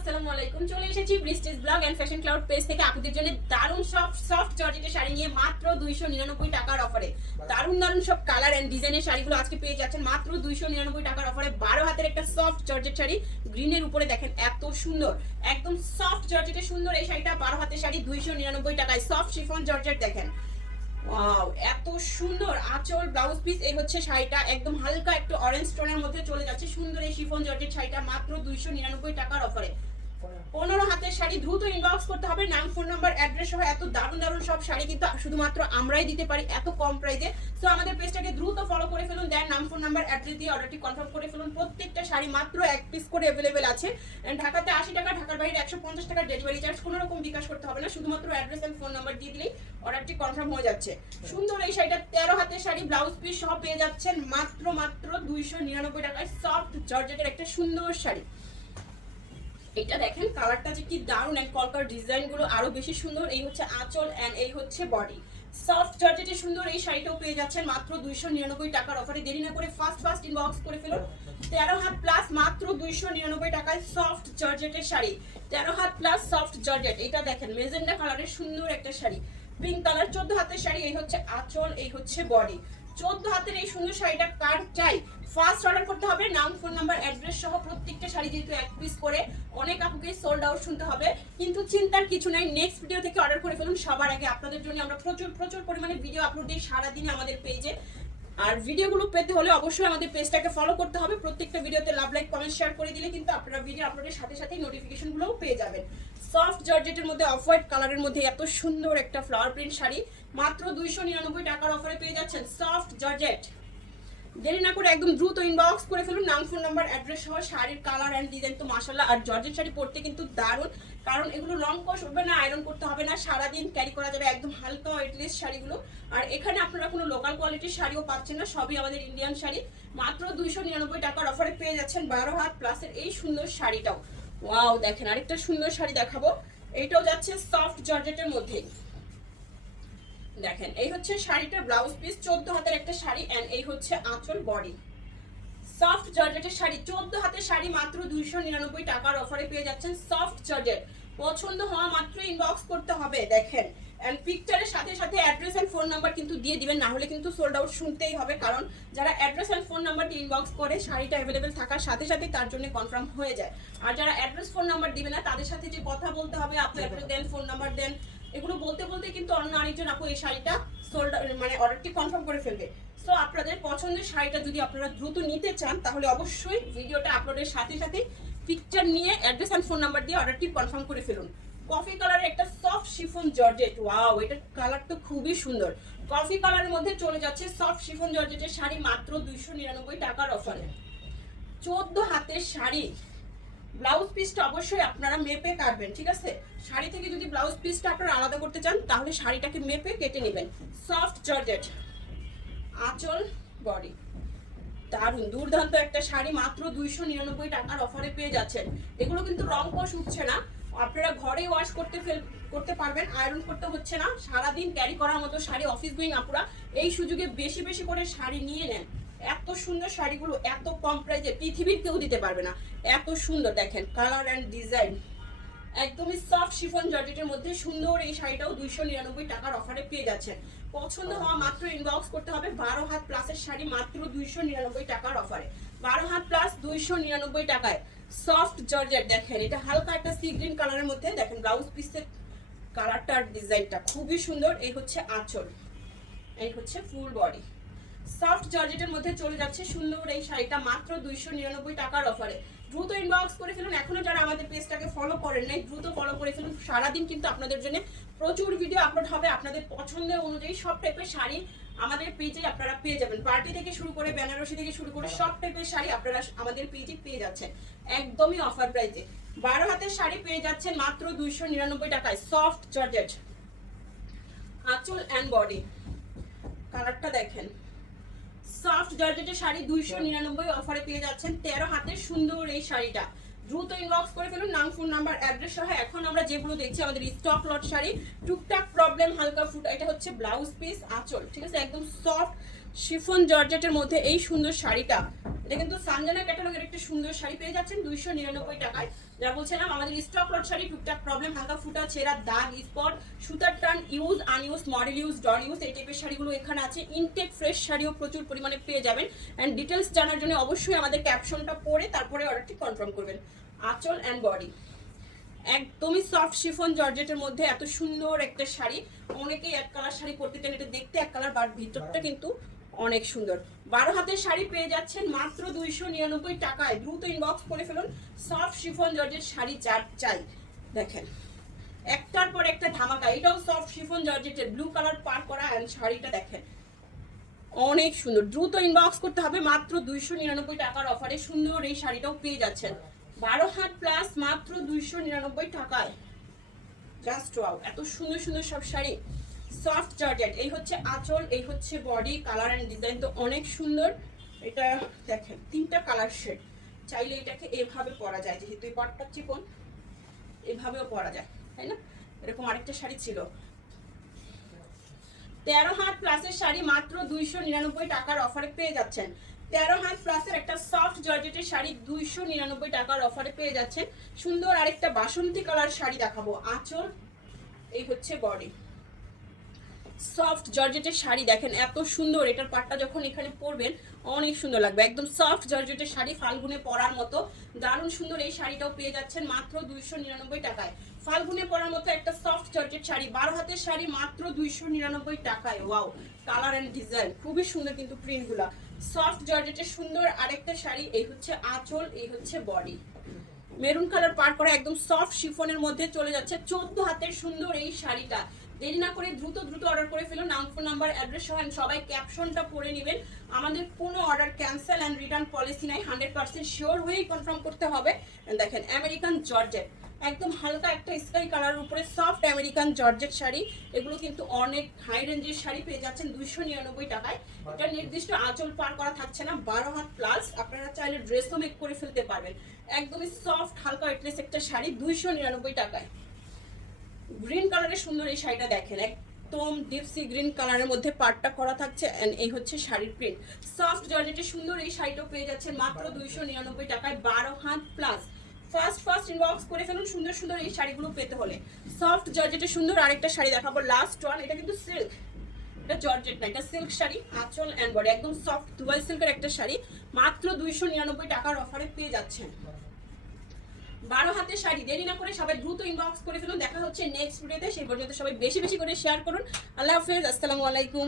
আসসালামু আলাইকুম। চলে এসেছি prestige blog and fashion cloud page থেকে। আপনাদের জন্য দারুণ সব সফট জর্জেটের শাড়ি নিয়ে মাত্র দুইশো নিরানব্বই টাকার অফারে দারুণ দারুণ সব কালার এন্ড ডিজাইনের শাড়িগুলো আজকে পেয়ে যাচ্ছেন। মাত্র দুইশো নিরানব্বই টাকার অফারে বারো হাতের একটা সফট জর্জেট শাড়ি। গ্রিনের উপরে দেখেন এত সুন্দর, একদম সফট জর্জেটের সুন্দর এই শাড়িটা। বারো হাতের শাড়ি, দুইশো নিরানব্বই টাকায় সফট শিফন জর্জেট দেখেন। ওয়াও এত সুন্দর আঁচল ব্লাউজ পিস এই হচ্ছে শাড়িটা, একদম হালকা একটু অরেঞ্জ টোনের মধ্যে চলে যাচ্ছে। সুন্দর এই শিফন জর্জের শাড়িটা মাত্র দুইশো নিরানব্বই টাকার অফারে পনেরো হাতের শাড়ি দ্রুত ইনবক্স করতে হবে। নাম ফোন নাম্বার অ্যাড্রেস সহ এত দারুণ দারুণ সব শাড়ি কিন্তু শুধুমাত্র আমরাই দিতে পারি এত কম প্রাইসে সো আমাদের পেজটাকে দ্রুত ফলো করে ফেলুন দেন নাম ফোন নাম্বার অ্যাড্রেস দিয়ে অর্ডারটি কনফার্ম করে ফেলুন। প্রত্যেকটা শাড়ি মাত্র এক পিস করে অ্যাভেলেবেল আছে। ঢাকাতে আশি টাকা, ঢাকার বাইরে একশো পঞ্চাশ টাকা ডেলিভারি চার্জ কোনো রকম বিকাশ করতে হবে না, শুধুমাত্র অ্যাড্রেস এন্ড ফোন নাম্বার দিয়ে দিলেই অর্ডারটি কনফার্ম হয়ে যাচ্ছে। সুন্দর এই শাড়িটা, তেরো হাতের শাড়ি ব্লাউজ পিস সব পেয়ে যাচ্ছেন মাত্র মাত্র দুইশো নিরানব্বই টাকায় সফট জর্জেটের একটা সুন্দর শাড়ি। এটা দেখেন কালারটা যে কি দারুণ এন্ড কলকার ডিজাইনগুলো আরও বেশি সুন্দর। এই হচ্ছে আঁচল এন্ড এই হচ্ছে বডি সফট জর্জেটের সুন্দর এই শাড়িটাও পেয়ে যাচ্ছেন, মাত্র দুইশো নিরানব্বই টাকার অফারে দেরি না করে ফার্স্ট ফার্স্ট ইনবক্স করে ফেলুন। তেরো হাত প্লাস মাত্র দুইশো নিরানব্বই টাকায় সফট জর্জেটের শাড়ি। তেরো হাত প্লাস সফট জর্জেট এটা দেখেন মেজেন্ডা কালারের সুন্দর একটা শাড়ি। পিঙ্ক কালার চোদ্দ হাতের শাড়ি, এই হচ্ছে আঁচল, এই হচ্ছে বডি চোদ্দ হাতের এই সুন্দর শাড়িটা কার চাই? ফার্স্ট অর্ডার করতে হবে, নাম ফোন নাম্বার অ্যাড্রেস সহ প্রত্যেকটা শাড়ি যেহেতু এক পিস করে অনেক আপুকে সোল্ড আউট শুনতে হবে। কিন্তু চিন্তার কিছু নাই নেক্সট ভিডিও থেকে অর্ডার করে ফেলুন। সবার আগে আপনাদের জন্য আমরা প্রচুর প্রচুর পরিমাণে ভিডিও আপলোড দিই সারাদিনে আমাদের পেজে আর ভিডিওগুলো পেতে হলে অবশ্যই আমাদের পেজটাকে ফলো করতে হবে। প্রত্যেকটা ভিডিওতে লাভ লাইক কমেন্ট শেয়ার করে দিলে কিন্তু আপনারা ভিডিও আপলোডের সাথে সাথে নোটিফিকেশনগুলোও পেয়ে যাবেন। সফট জর্জেটের মধ্যে অফ হোয়াইট কালারের মধ্যে এত সুন্দর একটা ফ্লাওয়ার প্রিন্ট শাড়ি। মাত্র দুইশো নিরানব্বই টাকার অফারে পেয়ে যাচ্ছেন সফট জর্জেট দেরি না করে একদম দ্রুত ইনবক্স করে ফেলুন। নাম ফোন নাম্বার অ্যাড্রেস সহ শাড়ির কালার অ্যান্ড ডিজাইন তো মাসাল্লাহ আর জর্জেট শাড়ি পরতে কিন্তু দারুণ। কারণ এগুলো রং কষ হবে না আয়রন করতে হবে না। সারাদিন ক্যারি করা যাবে একদম হালকা ওয়েটলেস শাড়িগুলো। আর এখানে আপনারা কোনো লোকাল কোয়ালিটির শাড়িও পাচ্ছেন না, সবই আমাদের ইন্ডিয়ান শাড়ি। মাত্র দুইশো নিরানব্বই টাকার অফারে পেয়ে যাচ্ছেন বারো হাত প্লাসের এই সুন্দর শাড়িটাও। ওয়াও দেখেন আরেকটা সুন্দর শাড়ি দেখাবো। এইটাও যাচ্ছে সফট জর্জেটের মধ্যেই দেখেন এই হচ্ছে শাড়িটার ব্লাউজ পিস চোদ্দ হাতের একটা শাড়ি অ্যান্ড এই হচ্ছে আঁচল বডি সফট জর্জেটের শাড়ি চোদ্দ হাতের শাড়ি মাত্র দুইশো নিরানব্বই টাকার অফারে পেয়ে যাচ্ছেন সফট জর্জেট। পছন্দ হওয়া মাত্র ইনবক্স করতে হবে দেখেন। অ্যান্ড পিকচারের সাথে সাথে অ্যাড্রেস অ্যান্ড ফোন নাম্বার কিন্তু দিয়ে দিবেন না হলে কিন্তু সোল্ড আউট শুনতেই হবে কারণ যারা অ্যাড্রেস অ্যান্ড ফোন নাম্বার দিয়ে ইনবক্স করে শাড়িটা অ্যাভেলেবেল থাকার সাথে সাথে তার জন্য কনফার্ম হয়ে যায়। আর যারা অ্যাড্রেস ফোন নাম্বার দিবে না তাদের সাথে যে কথা বলতে হবে আপনি অ্যাড্রেস দেন ফোন নাম্বার দেন এগুলো বলতে বলতে কিন্তু অন্য আরেকজন আপু এই শাড়িটা সোল্ড মানে অর্ডারটি কনফার্ম করে ফেলবে। সো আপনাদের পছন্দের শাড়িটা যদি আপনারা দ্রুত নিতে চান, তাহলে অবশ্যই ভিডিওটা আপলোডের সাথে সাথে পিকচার নিয়ে অ্যাড্রেস অ্যান্ড ফোন নাম্বার দিয়ে অর্ডারটি কনফার্ম করে ফেলুন। কফি কালারের একটা সফট শিফন জর্জেট ওয়াও এটার কালার তো খুবই সুন্দর। কফি কালারের মধ্যে চলে যাচ্ছে সফট শিফন জর্জেটের শাড়ি মাত্র দুইশো নিরানব্বই টাকার অফারে চোদ্দ হাতের শাড়ি। ব্লাউজ পিসটা অবশ্যই আপনারা মেপে কাটবেন, ঠিক আছে? শাড়ি থেকে যদি ব্লাউজ পিসটা আপনারা আলাদা করতে চান, তাহলে শাড়িটাকে মেপে কেটে নেবেন। Soft georgette. আঁচল, বডি। দারুণ, দুর্দান্ত একটা শাড়ি, মাত্র দুইশো নিরানব্বই টাকার অফারে পেয়ে যাচ্ছেন। এগুলো কিন্তু রং কষ উঠছে না। আপনারা ঘরে ওয়াশ করতে ফেল, করতে পারবেন আয়রন করতে হচ্ছে না। সারাদিন ক্যারি করার মতো শাড়ি অফিস গোয়িং আপুরা, এই সুযোগে বেশি বেশি করে শাড়ি নিয়ে নেন। এত সুন্দর শাড়িগুলো, এত কম প্রাইসে পৃথিবীর কেউ দিতে পারবে না। এত সুন্দর, দেখেন কালার অ্যান্ড ডিজাইন একদমই সফট শিফন জর্জেটের মধ্যে সুন্দর এই শাড়িটাও দুইশো নিরানব্বই টাকার অফারে পেয়ে যাচ্ছেন। পছন্দ হওয়া মাত্র ইনবক্স করতে হবে বারো হাত প্লাসের শাড়ি মাত্র দুইশো নিরানব্বই টাকার অফারে বারো হাত প্লাস দুইশো নিরানব্বই টাকায় সফট জর্জেট দেখেন, এটা হালকা একটা সি গ্রিন কালারের মধ্যে, দেখেন ব্লাউজ পিসের কালারটা আর ডিজাইনটা খুবই সুন্দর। এই হচ্ছে আঁচল, এই হচ্ছে ফুল বডি সফট জর্জেটের মধ্যে চলে যাচ্ছে সুন্দর এই শাড়িটা মাত্র দুইশো নিরানব্বই টাকার অফারে দ্রুত ইনবক্স করে ফেলুন, এখনও যারা আমাদের পেজটাকে ফলো করেন নাই, দ্রুত ফলো করে ফেলুন। সারাদিন কিন্তু আপনাদের জন্য প্রচুর ভিডিও আপলোড হবে। আপনাদের পছন্দের অনুযায়ী সব টাইপের শাড়ি আমাদের পেজে আপনারা পেয়ে যাবেন। পার্টি থেকে শুরু করে, বেনারসি থেকে শুরু করে সব টাইপের শাড়ি আপনারা আমাদের পেজে পেয়ে যাচ্ছেন। একদমই অফার প্রাইসে বারো হাতের শাড়ি পেয়ে যাচ্ছেন মাত্র দুইশো নিরানব্বই টাকায় সফট জর্জেট আঁচল অ্যান্ড বডি কালারটা দেখেন। সফট জর্জেটের শাড়ি দুইশো নিরানব্বই অফারে পেয়ে যাচ্ছেন। তেরো হাতের সুন্দর এই শাড়িটা। দ্রুত ইনবক্স করে ফেলুন, নাম ফোন নাম্বার অ্যাড্রেস সহ। এখন আমরা যেগুলো দেখছি, আমাদের স্টক লট শাড়ি, টুকটাক প্রবলেম হালকা ফুট, এটা হচ্ছে ব্লাউজ পিস আঁচল, ঠিক আছে? একদম সফট শিফন জর্জেটের মধ্যে এই সুন্দর শাড়িটা। এটা কিন্তু সানজানা ক্যাটালগের একটা সুন্দর শাড়ি পেয়ে যাচ্ছেন দুইশো নিরানব্বই টাকায়। যা বলছিলাম আমাদের স্টক লট শাড়ি টুকটাক প্রবলেম হালকা ফুটা ছেঁড়া দাগ স্পট সুতার টান use unuse model use doll use এই টাইপের শাড়িগুলো এখানে আছে। ইনটেক ফ্রেশ শাড়িও প্রচুর পরিমাণে পেয়ে যাবেন। অ্যান্ড ডিটেলস জানার জন্য অবশ্যই আমাদের ক্যাপশনটা পড়ে তারপরে অর্ডারটি কনফার্ম করবেন। আঁচল অ্যান্ড বডি একদমই সফট শিফন জর্জেটের মধ্যে এত সুন্দর একটা শাড়ি। অনেকেই এক কালার শাড়ি পরতে চান এটা দেখতে এক কালার বাট ভিতরটা কিন্তু অনেক সুন্দর। বারো হাতের শাড়ি পেয়ে যাচ্ছেন মাত্র দুইশো নিরানব্বই টাকায়। দ্রুত ইনবক্স করে ফেলুন। সফট শিফন জর্জেট শাড়ি যার চাই। দেখেন, একটার পর একটা ধামাকা। এটাও সফট শিফন জর্জেটের ব্লু কালার পার করা অ্যান্ড শাড়িটা দেখেন। অনেক সুন্দর। দ্রুত ইনবক্স করতে হবে। মাত্র দুইশো নিরানব্বই টাকার অফারে সুন্দর এই শাড়িটাও পেয়ে যাচ্ছেন। বারো হাত প্লাস মাত্র দুইশো নিরানব্বই টাকায়। জাস্ট ওয়াও এত সুন্দর সুন্দর সব শাড়ি। সফট জর্জেট এই হচ্ছে আঁচল, এই হচ্ছে বডি কালার অ্যান্ড ডিজাইন তো অনেক সুন্দর। এটা দেখেন, তিনটা কালার শেড চাইলে এটাকে এভাবে পরা যায়, যেহেতু এই পাটটা চিকন, এভাবেও পরা যায়, তাই না? এরকম আরেকটা শাড়ি ছিল। তেরো হাত প্লাসের শাড়ি মাত্র দুইশো নিরানব্বই টাকার অফারে পেয়ে যাচ্ছেন। তেরো হাত প্লাসের একটা সফট জর্জেটের শাড়ি দুইশো নিরানব্বই টাকার অফারে পেয়ে যাচ্ছেন। সুন্দর আরেকটা বাসন্তী কালার শাড়ি দেখাবো। আঁচল, এই হচ্ছে বডি সফট জর্জেটের শাড়ি দেখেন, এত সুন্দর। এটার পাটটা যখন এখানে পরবেন, অনেক সুন্দর লাগবে। একদম সফট জর্জেটের শাড়ি, ফাল্গুনে পরার মতো। দারুণ সুন্দর এই শাড়িটাও পেয়ে যাচ্ছেন মাত্র দুইশো নিরানব্বই টাকায়। ফাল্গুনে পরার মতো একটা সফট জর্জেট শাড়ি, বারো হাতের শাড়ি মাত্র দুইশো নিরানব্বই টাকায়। ওয়াও, কালার অ্যান্ড ডিজাইন, খুবই সুন্দর কিন্তু প্রিন্টগুলা। সফট জর্জেটের সুন্দর আরেকটা শাড়ি, এই হচ্ছে আঁচল, এই হচ্ছে বডি। মেরুন কালার পার করা একদম সফট শিফনের মধ্যে চলে যাচ্ছে। চোদ্দ হাতের সুন্দর এই শাড়িটা। দেরি না করে দ্রুত দ্রুত অর্ডার করে ফেলুন নাম ফোন নাম্বার অ্যাড্রেস সহ সবাই ক্যাপশনটা পড়ে নেবেন। আমাদের কোনো order cancel and return policy নাই হান্ড্রেড পার্সেন্ট শিওর হয়েই কনফার্ম করতে হবে। দেখেন আমেরিকান জর্জেট একদম হালকা একটা স্কাই কালার উপরে সফট আমেরিকান জর্জেট শাড়ি। এগুলো কিন্তু অনেক হাই রেঞ্জের শাড়ি পেয়ে যাচ্ছেন দুইশো নিরানব্বই টাকায়। এটা নির্দিষ্ট আঁচল পার করা থাকছে না, বারো হাত প্লাস আপনারা চাইলে ড্রেসও মেক করে ফেলতে পারবেন। একদমই সফট হালকা ওয়েটলেস একটা শাড়ি দুইশো নিরানব্বই টাকায়। গ্রিন কালারের সুন্দর এই শাড়িটা দেখেন। একদম ডিপসি গ্রিন কালারের মধ্যে পাটটা করা থাকছে and এই হচ্ছে শাড়ির প্রিন্ট সফট জর্জেটের সুন্দর এই শাড়িটাও পেয়ে যাচ্ছেন মাত্র দুইশো নিরানব্বই টাকায় বারো had plus first first inbox করে ফেলুন সুন্দর সুন্দর এই শাড়িগুলো পেতে হলে। সফট জর্জেটের সুন্দর আরেকটা শাড়ি দেখাবো লাস্ট ওয়ান এটা কিন্তু সিল্ক এটা জর্জেট না, এটা সিল্ক শাড়ি, আঁচল অ্যান্ড বডি একদম সফট দুবাই সিল্কের একটা শাড়ি। মাত্র দুইশো নিরানব্বই টাকার অফারে পেয়ে যাচ্ছেন। বারো হাতে শাড়ি। দেরি না করে সবাই দ্রুত ইনবক্স করে ফেলুন। দেখা হচ্ছে নেক্সট ভিডিওতে সেই পর্যন্ত সবাই বেশি বেশি করে শেয়ার করুন। আল্লাহ হাফেজ। আসসালামু আলাইকুম।